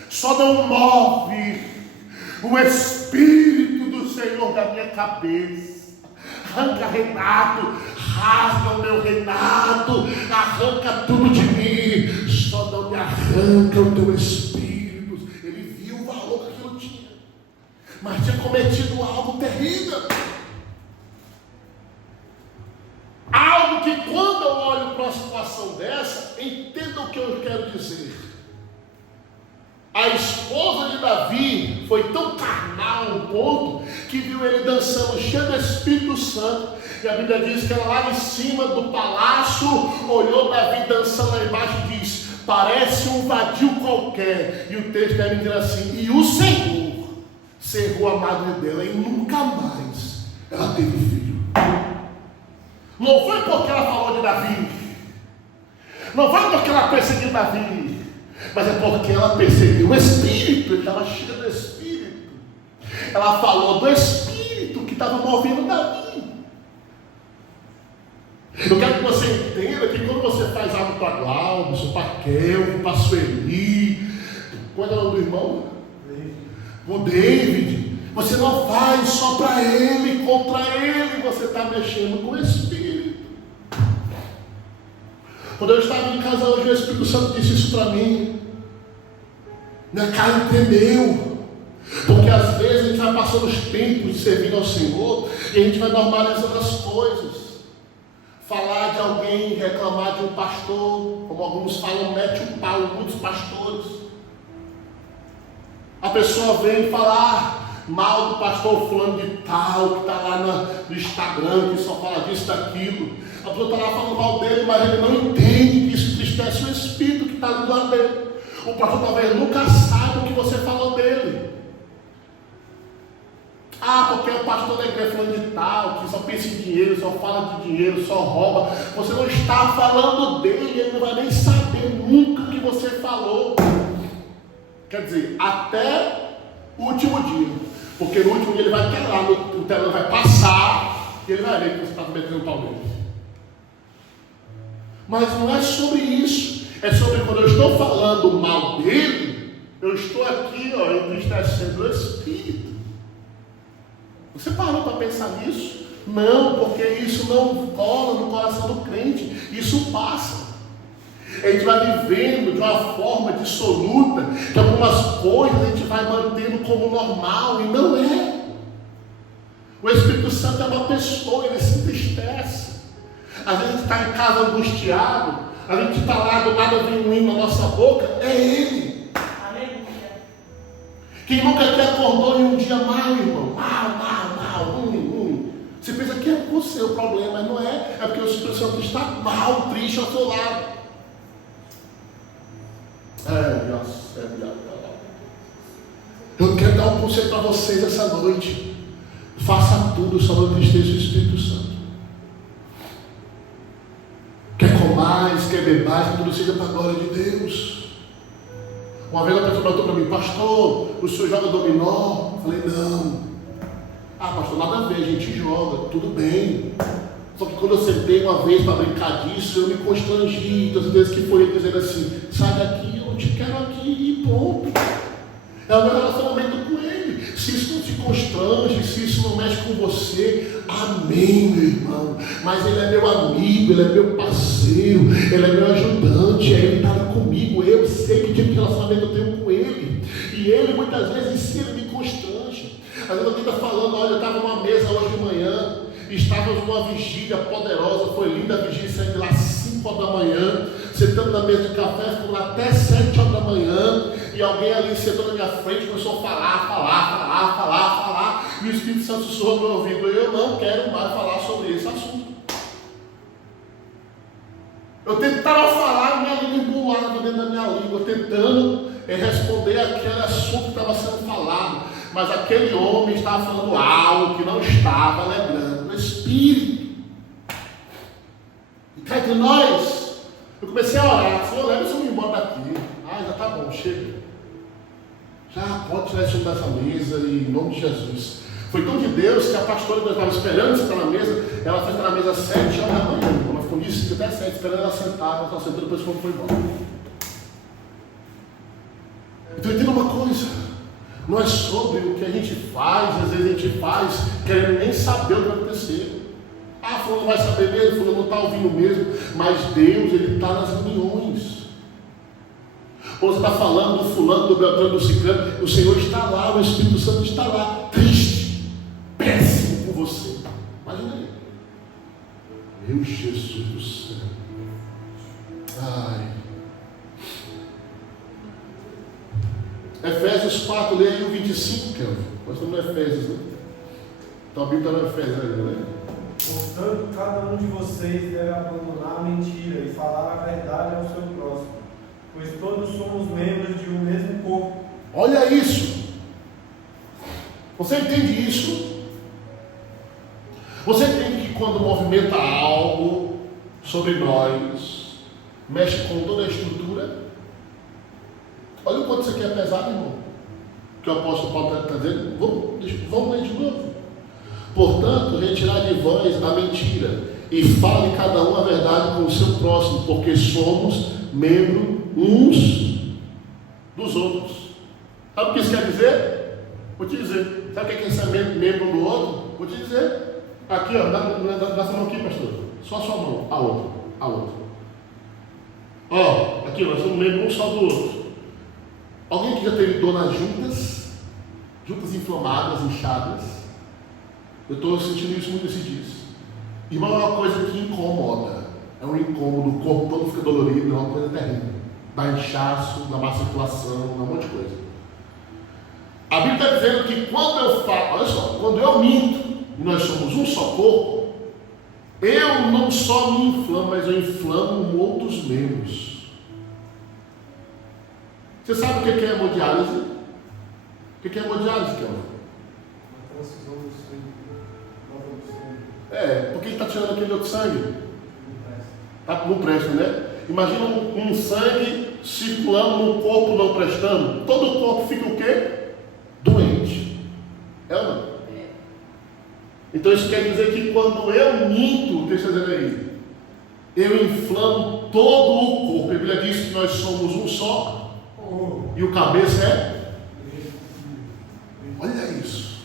Só não move o Espírito do Senhor da minha cabeça. Arranca reinado, rasga o meu reinado, arranca tudo de mim. Só não me arranca o teu Espírito. Ele viu o valor que aquilo tinha, mas tinha cometido algo terrível. Algo que quando eu olho para uma situação dessa, entenda o que eu quero dizer. A esposa de Davi foi tão carnal um ponto que viu ele dançando cheio do Espírito Santo. E a Bíblia diz que ela lá em cima do palácio olhou Davi dançando lá embaixo e diz: parece um vadio qualquer. E o texto deve dizer assim: e o Senhor cerrou a madre dela e nunca mais ela teve filho. Não foi porque ela falou de Davi, não foi porque ela perseguiu Davi, mas é porque ela percebeu o Espírito. Ele estava cheio do Espírito. Ela falou do Espírito que estava movendo Davi. Eu quero que você entenda que quando você faz algo para Glaucio, para Kelvin, para Sueli, qual é o nome do irmão? O David. Você não faz só para ele, contra ele, você está mexendo com o Espírito. Quando eu estava em casa hoje, o Espírito Santo disse isso para mim. Minha carne tremeu. Porque às vezes a gente vai passando os tempos de servindo ao Senhor e a gente vai normalizando as coisas. Falar de alguém, reclamar de um pastor, como alguns falam, mete o pau em muitos pastores. A pessoa vem falar mal do pastor fulano de tal, que está lá no Instagram, que só fala disso, daquilo. A pessoa está lá falando mal dele, mas ele não entende que isso entristece o Espírito que está ali do lado dele. O pastor talvez nunca saiba o que você falou dele. Ah, porque é o pastor da igreja falando de tal, que só pensa em dinheiro, só fala de dinheiro, só rouba. Você não está falando dele, ele não vai nem saber nunca o que você falou. Quer dizer, até o último dia. Porque no último dia ele vai ter lá, o telão vai passar e ele vai ver que você está metendo o pau nele. Mas não é sobre isso. É sobre quando eu estou falando mal dele, eu estou aqui, entristecendo o Espírito. Você parou para pensar nisso? Não, porque isso não cola no coração do crente. Isso passa. A gente vai vivendo de uma forma dissoluta, que algumas coisas a gente vai mantendo como normal, e não é. O Espírito Santo é uma pessoa, ele se entristece. Às vezes a gente está em casa angustiado, a gente está lá, do nada vem um hino na nossa boca, é Ele. Aleluia. Quem nunca te acordou em um dia mal, irmão? Mal, ruim. Você pensa que é você o problema, mas não é. É porque o Espírito Santo está mal, triste ao seu lado. Eu quero dar um conselho para vocês essa noite. Faça tudo só não entristeça o Espírito Santo. Quer comais, quer bebais, que tudo seja para a glória de Deus. Uma vez a pessoa perguntou para mim: pastor, o senhor joga dominó? Eu falei: não. Ah, pastor, nada a ver, a gente joga, tudo bem. Só que quando eu sentei uma vez para brincar disso, eu me constrangi. Então, às vezes que foi ele dizendo assim: sai daqui, eu não te quero aqui, e ponto. É o meu relacionamento com ele. Se isso não te constrange, se isso não mexe com você, amém, meu irmão. Mas ele é meu amigo, ele é meu parceiro, ele é meu ajudante, ele está ali comigo. Eu sei que tipo de relacionamento eu tenho com ele. E ele muitas vezes sim, ele me constrange. Às vezes alguém está falando: olha, eu estava numa mesa hoje de manhã, estávamos numa vigília poderosa, foi linda a vigília, saindo lá às 5 horas da manhã, sentando na mesa de café, ficamos lá até 7 horas da manhã, e alguém ali sentou na minha frente, começou a falar, e o Espírito Santo sussurrou no meu ouvido: eu não quero mais falar sobre esse assunto. Eu tentava falar, minha língua embolada dentro da minha língua, tentando responder aquele assunto que estava sendo falado. Mas aquele homem estava falando algo que não estava alegrando o Espírito. E cá entre nós, eu comecei a orar: Senhor, leva esse homem embora daqui. Ah, já está bom, chega. Já pode tirar esse homem dessa mesa, em nome de Jesus. Foi tão de Deus que a pastora que nós estávamos esperando sentar na mesa, ela foi estar na mesa às 7 horas da manhã. Ela ficou nisso até 7, esperando ela sentar. Ela estava sentando, depois quando foi embora. Então entenda uma coisa. Não é sobre o que a gente faz, às vezes a gente faz querendo nem saber o que vai acontecer. Ah, fulano não vai saber mesmo, fulano não está ouvindo mesmo. Mas Deus, ele está nas reuniões. Ou você está falando do fulano, do Beltrano, do Ciclano, o Senhor está lá, o Espírito Santo está lá, triste, péssimo por você. Imagina aí. Meu Jesus do céu. Ai. Efésios 4, leia aí o 25, Kelvin. Nós estamos no Efésios, né? Então a Bíblia está no Efésios ainda, né? Portanto, cada um de vocês deve abandonar a mentira e falar a verdade ao seu próximo, pois todos somos membros de um mesmo corpo. Olha isso! Você entende isso? Você entende que quando movimenta algo sobre nós, mexe com toda a estrutura? Olha o quanto isso aqui é pesado, irmão. Que o apóstolo Paulo está dizendo. Vamos ler de novo. Portanto, retirar de vós a mentira e fale cada um a verdade com o seu próximo, porque somos membros uns dos outros. Sabe o que isso quer dizer? Vou te dizer. Sabe o que é ser membro do outro? Vou te dizer. Aqui, ó, dá sua mão aqui, pastor. Só a sua mão, a outra. Ó, aqui, nós somos membros um só do outro. Alguém que já teve dor nas juntas inflamadas, inchadas? Eu estou sentindo isso muito esses dias. Irmão, é uma coisa que incomoda. É um incômodo, o corpo todo fica dolorido, é uma coisa terrível. Dá inchaço, dá má circulação, dá um monte de coisa. A Bíblia está dizendo que quando eu falo, olha só, quando eu minto, e nós somos um só corpo, eu não só me inflamo, mas eu inflamo outros membros. Você sabe o que é hemodiálise? O que é hemodiálise, Kelvin? Transfusão do sangue. Por que está tirando aquele outro sangue? Não presta, né? Imagina um sangue circulando no corpo não prestando. Todo o corpo fica o quê? Doente. É ou não? Então isso quer dizer que quando eu minto, o que está dizendo aí? Eu inflamo todo o corpo. A Bíblia diz que nós somos um só. E o cabeça é? Olha isso.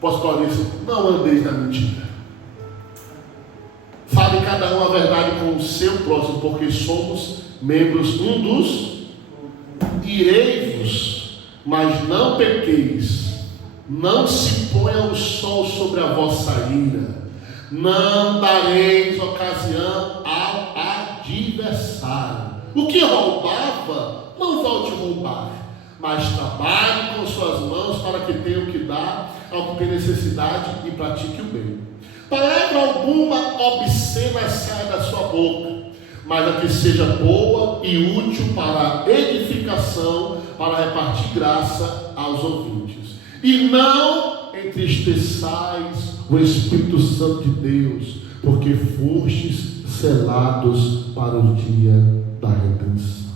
O apóstolo Paulo disse: não andeis na mentira. Fale cada um a verdade com o seu próximo, porque somos membros um dos. Irei-vos, mas não pequeis. Não se ponha o sol sobre a vossa ira. Não dareis ocasião ao adversário. O que roubava, não volte a roubar. mas trabalhe com suas mãos para que tenha o que dar ao que tem necessidade e pratique o bem. Palavra alguma obscena sai da sua boca, mas a que seja boa e útil para edificação, para repartir graça aos ouvintes. E não entristeçais o Espírito Santo de Deus, porque fostes selados para o dia da redenção.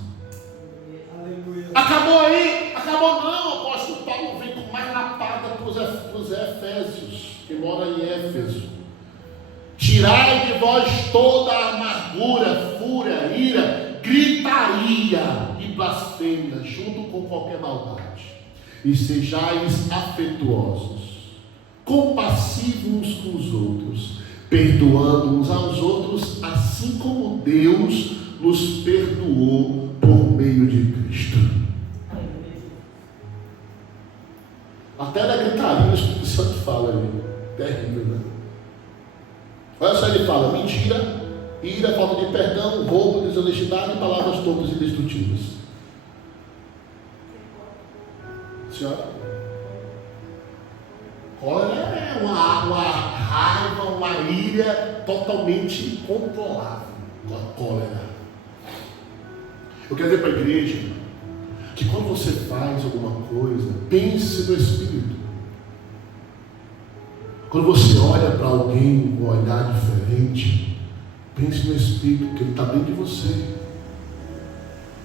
Aleluia. Acabou aí? Acabou não. O apóstolo Paulo vem com mais lapada para os Efésios, que mora em Éfeso. Tirai de vós toda a amargura, fúria, ira, gritaria e blasfêmia, junto com qualquer maldade. E sejais afetuosos, compassivos uns com os outros, perdoando uns aos outros, assim como Deus nos perdoou por meio de Cristo. Até na gritaria o Espírito Santo fala ali. Terrível, né? Olha só, ele fala: mentira, ira, falta de perdão, roubo, desonestidade e palavras torpes e destrutivas. Senhora? Cólera é uma raiva, uma ira totalmente incontrolável. Cólera. Eu quero dizer para a igreja que quando você faz alguma coisa, pense no Espírito. Quando você olha para alguém com um olhar diferente, pense no Espírito, que ele está dentro de você.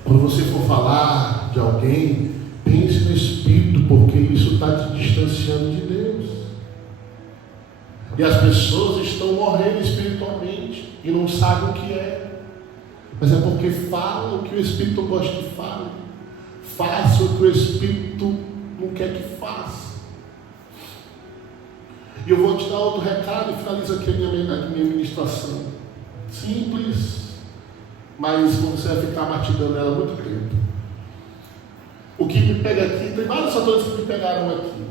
Quando você for falar de alguém, pense no Espírito, porque isso está te distanciando de Deus. E as pessoas estão morrendo espiritualmente e não sabem o que é. Mas é porque falam o que o Espírito gosta que fale. Faça o que o Espírito não quer que faça. E eu vou te dar outro recado e finalizo aqui a minha ministração. Simples, mas você vai ficar mastigando ela muito tempo. O que me pega aqui, tem vários fatores que me pegaram aqui,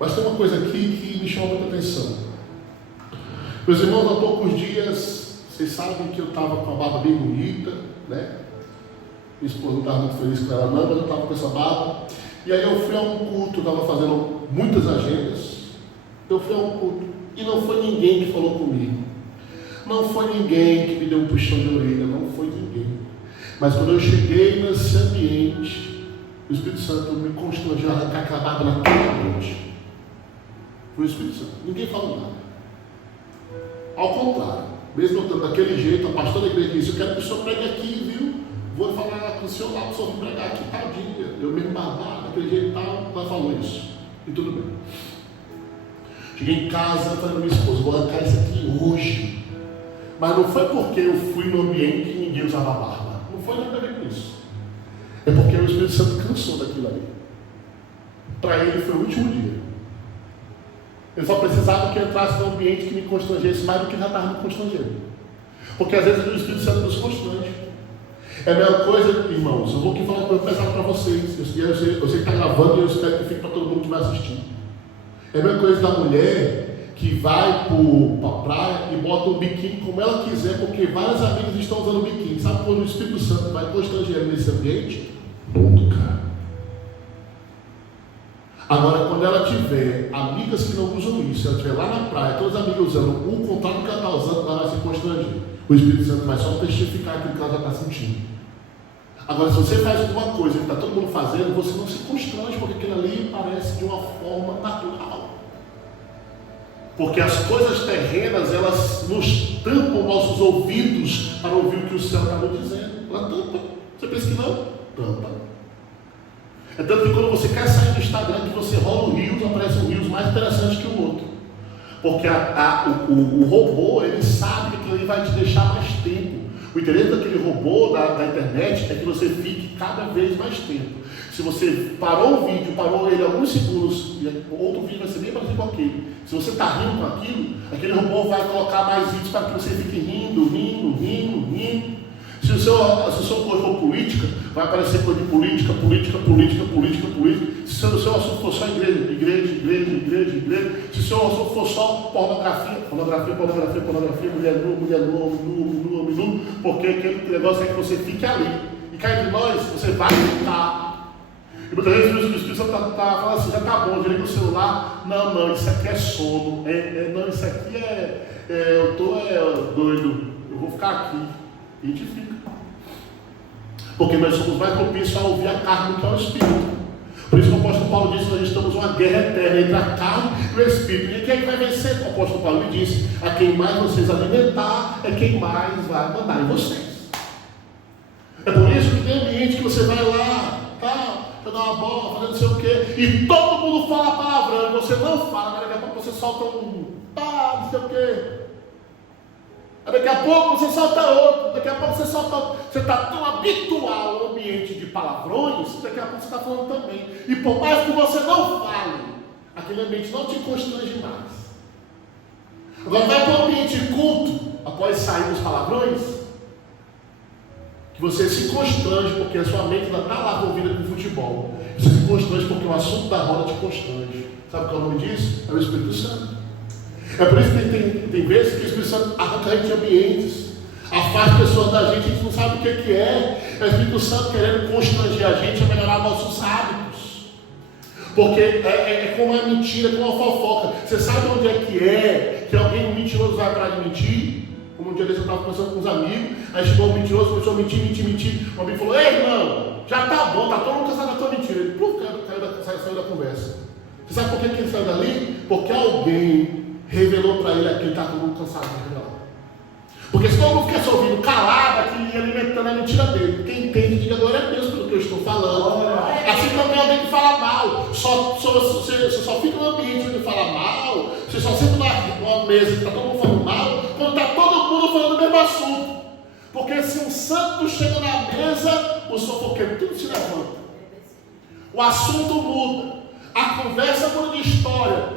mas tem uma coisa aqui que me chama muita atenção. Meus irmãos, há poucos dias, vocês sabem que eu estava com a barba bem bonita, né? Minha esposa não estava muito feliz com ela não, mas eu estava com essa barba. E aí eu fui a um culto, estava fazendo muitas agendas. Eu fui a um culto e não foi ninguém que falou comigo. Não foi ninguém que me deu um puxão de orelha, não foi ninguém. Mas quando eu cheguei nesse ambiente, o Espírito Santo me constrangeu a arrancar aquela barba naquela noite. Foi o Espírito Santo, ninguém falou nada. Ao contrário, mesmo eu estando daquele jeito, a pastora da igreja disse: eu quero que o senhor pregue aqui, viu? Vou falar com o senhor lá, para o senhor vir pregar aqui, tadinha. Eu mesmo barbado, daquele jeito e tal, ela falou isso. E tudo bem. Cheguei em casa, falei para minha esposa: vou arrancar isso aqui hoje. Mas não foi porque eu fui no ambiente que ninguém usava barba. Não foi nada a ver com isso. É porque o Espírito Santo cansou daquilo ali. Para ele foi o último dia. Ele só precisava que eu entrasse num ambiente que me constrangesse mais do que já estava me constrangendo. Porque às vezes o Espírito Santo nos constrange. É a mesma coisa, irmãos. Eu vou aqui falar uma coisa pesada para vocês. Eu sei que está gravando e eu espero que fique para todo mundo que vai assistir. É a mesma coisa da mulher que vai para a praia e bota o biquíni como ela quiser, porque várias amigas estão usando biquíni. Sabe quando o Espírito Santo vai constranger nesse ambiente? Nunca. Agora, quando ela tiver amigas que não usam isso, ela estiver lá na praia, todas as amigas usando o contrário do que ela está usando, ela vai se constranger. O Espírito Santo vai só testificar aquilo que ela já está sentindo. Agora, se você faz alguma coisa que está todo mundo fazendo, você não se constrange, porque aquilo ali parece de uma forma natural. Porque as coisas terrenas, elas nos tampam nossos ouvidos para ouvir o que o céu está nos dizendo. Ela tampa. Você pensa que não? Tampa. É tanto que quando você quer sair do Instagram, que você rola o Reels, aparece um Reels mais interessante que o outro. Porque o robô, ele sabe que aquilo ali vai te deixar mais tempo. O interesse daquele robô da internet é que você fique cada vez mais tempo. Se você parou o vídeo, parou ele alguns segundos, e outro vídeo vai ser bem parecido com aquele. Se você está rindo com aquilo, aquele robô vai colocar mais vídeos para que você fique rindo. Se o seu corpo for política, vai aparecer coisa de política. Se o seu assunto for só igreja. Se o seu assunto for só pornografia, mulher nu, porque aquele negócio é que você fique ali. E cá entre nós, você vai ficar. E muitas vezes o Espírito Santo está falando assim, já está bom, desliga o celular. Não, isso aqui é sono. Não, isso aqui eu estou doido. Eu vou ficar aqui. E a gente fica. Porque nós somos mais propícios a ouvir a carne do que ao Espírito. Por isso que o apóstolo Paulo disse que nós estamos numa guerra eterna entre a carne e o Espírito. E quem é que vai vencer? O apóstolo Paulo lhe disse: a quem mais vocês alimentar é quem mais vai mandar em vocês. É por isso que tem ambiente que você vai lá, jogar uma bola, fazer não sei o quê, e todo mundo fala palavrão, e você não fala, mas daqui a pouco você solta não sei o quê. Daqui a pouco você solta outro, daqui a pouco você solta outro. Você está tão habitual ao ambiente de palavrões, daqui a pouco você está falando também. E por mais que você não fale, aquele ambiente não te constrange mais. Agora vai para o ambiente culto, após sair dos palavrões, que você se constrange porque a sua mente ainda está lá envolvida com futebol. Você se constrange porque o assunto da roda te constrange. Sabe qual é o nome disso? É o Espírito Santo. É por isso que tem vezes que o Espírito Santo arranca a gente de ambientes, afasta pessoas da gente, a gente não sabe o que é. É o Espírito Santo querendo constranger a gente a melhorar nossos hábitos. Porque é como uma mentira, como uma fofoca. Você sabe onde é que alguém mentiroso vai parar de mentir? Como um dia desse eu estava conversando com uns amigos, aí chegou um mentiroso, começou a mentir. O amigo falou: ei, irmão, já tá bom, tá todo mundo cansado da tua mentira. Ele saiu da conversa. Você sabe por que ele saiu dali? Porque alguém revelou para ele aquilo que está todo mundo cansado de revelar. Porque se todo mundo ficasse ouvindo calado, aquilo ia alimentando a mentira dele. Quem entende, diga glória a Deus pelo que eu estou falando. Assim também alguém que fala mal. Você só fica no ambiente onde fala mal. Você só senta numa mesa que está todo mundo falando mal, quando está todo mundo falando o mesmo assunto. Porque se um santo chega na mesa, o fofoqueiro tudo se levanta. O assunto muda. A conversa muda de história.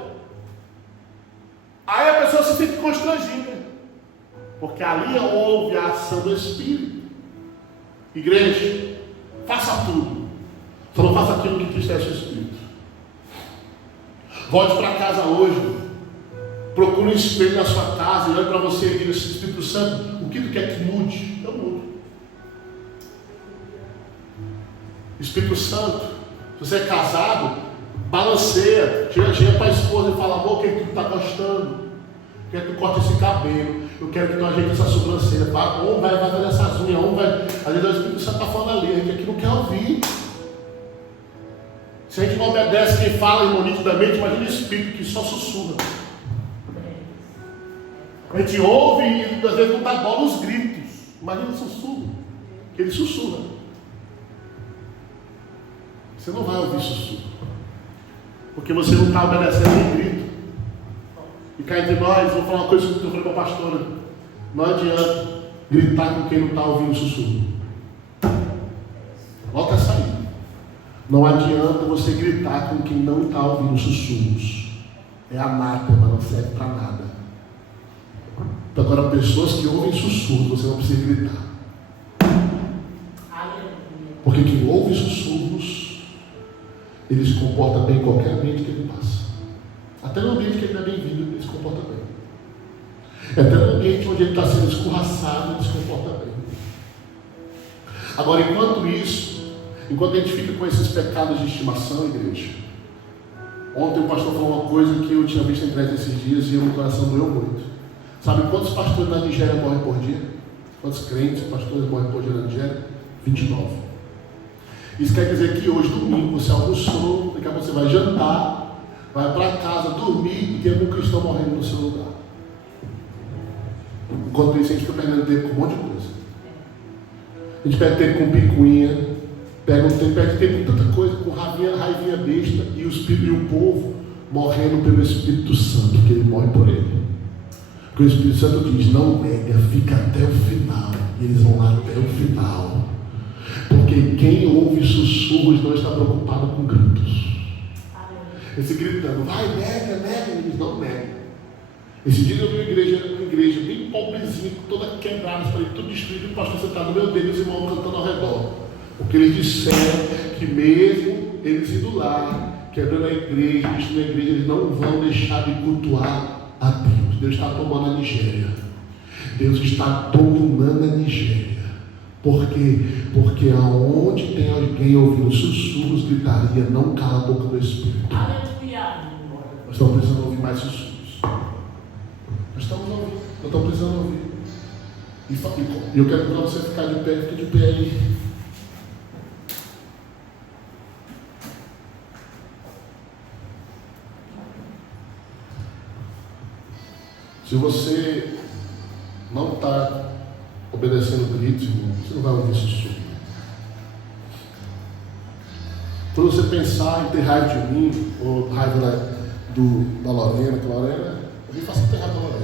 Aí a pessoa se sente constrangida. Porque ali houve a ação do Espírito. Igreja, faça tudo. Só não faça aquilo que entristece o Espírito. Volte para casa hoje. Procure um espelho na sua casa e olhe para você e diga: Espírito Santo, o que tu quer que mude? Eu mudo. Espírito Santo, se você é casado, balanceia, chega para a esposa e fala: amor, o que tu está gostando? Eu quero que tu corte esse cabelo, eu quero que tu ajeite essa sobrancelha, ou vai fazer essas unhas, ou vai. Às vezes o Espírito Santo está falando ali, a gente aqui não quer ouvir. Se a gente não obedece quem fala, irmão, nitidamente, imagina o Espírito que só sussurra. A gente ouve e às vezes não dá bola os gritos. Imagina o sussurro, que ele sussurra. Você não vai ouvir sussurro, porque você não está obedecendo nem grito. E cá entre nós, vou falar uma coisa que eu falei para a pastora: não adianta gritar com quem não está ouvindo o sussurro. Volta a sair. Não adianta você gritar com quem não está ouvindo os sussurros. É anátema, não serve para nada. Então, agora, pessoas que ouvem sussurros, você não precisa gritar. Porque quem ouve sussurros, ele se comporta bem em qualquer ambiente que ele passa. Até no ambiente que ele não é bem-vindo, ele se comporta bem. Até no ambiente onde ele está sendo escorraçado, ele se comporta bem. Agora, enquanto a gente fica com esses pecados de estimação, igreja, ontem o pastor falou uma coisa que eu tinha visto na internet esses dias e o meu coração doeu muito. Sabe quantos pastores na Nigéria morrem por dia? Quantos crentes, pastores morrem por dia na Nigéria? 29. Isso quer dizer que hoje, domingo, você almoçou, daqui a pouco você vai jantar, vai para casa dormir e tem algum cristão morrendo no seu lugar. Enquanto isso, a gente fica perdendo tempo com um monte de coisa. A gente perde tempo com picuinha, perde tempo com tanta coisa, com raivinha besta, e o Espírito e o povo morrendo pelo Espírito Santo, que ele morre por ele. Porque o Espírito Santo diz: não nega, fica até o final. E eles vão lá até o final. Porque quem ouve sussurros não está preocupado com gritos. Esse gritando: vai, nega, eles não negam. Esse dia eu vi uma igreja bem pobrezinha, toda quebrada, tudo destruído, o pastor sentado no meu dedo e os irmãos cantando ao redor. Porque eles disseram que mesmo eles indo lá, quebrando a igreja, destruindo a igreja, eles não vão deixar de cultuar a Deus. Deus está tomando a Nigéria. Deus está dominando a Nigéria. Por quê? Porque aonde tem ninguém ouvindo sussurros, gritaria, não cala a boca do Espírito. Aleluia. Nós estamos precisando ouvir mais sussurros. Nós estamos ouvindo, nós estamos precisando ouvir. E eu quero que você ficar de pé, fique de pé aí. Se você não está obedecendo gritos, irmão, você não vai ouvir sussurro. Quando você pensar em ter raiva de mim, ou raiva da Lorena, que Lorena, alguém faça ter raiva da Lorena.